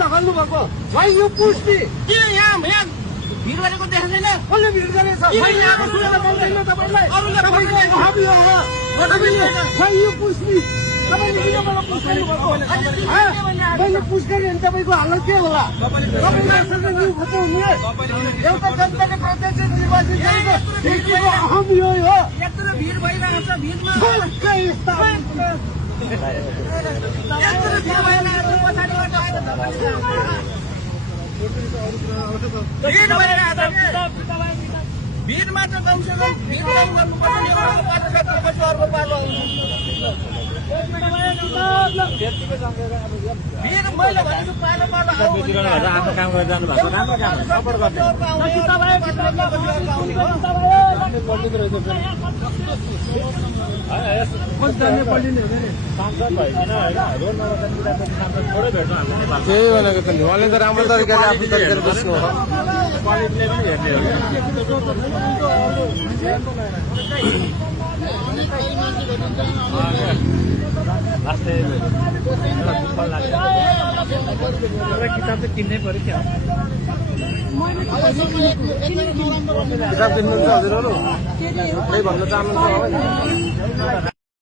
धकाल्नु भएको भाइ यो पुष्टि किन यहाँ भिड गरेको देख्दैन कसले भिड गरेछ तपाईँलाई भाइ यो पुष्टि तपाईँले किन मलाई पुस्नु भएको मैले पुस्दैन भने तपाईँको हालत के होला तपाईँले खोज्नुहुने एउटा जनताले प्रत्यक्ष निर्वाचित गरेको अहम यो हो यत्रो भिड भइरहेको छ भिडमा यत्रो भिड भइरहेको छ पछाडिबाट भिडमा त कमसेकम भिड गर्नुपर्छ नि एउटा पालो सकेपछि अर्को पालो आउँछ भिड मैले भनेको पालो पालो आफ्नो काम गरेर जानु भएको राम्रो काम सपोर्ट गर्छ त्यही भनेको त नि उहाँले त राम्रो तरिकाले आफ्नो तरिकाले बस्नु हो किताब चाहिँ किन्नै पर्यो क्या किताब किन्नुहुन्छ हजुरहरू केही भन्न चाहनुहुन्छ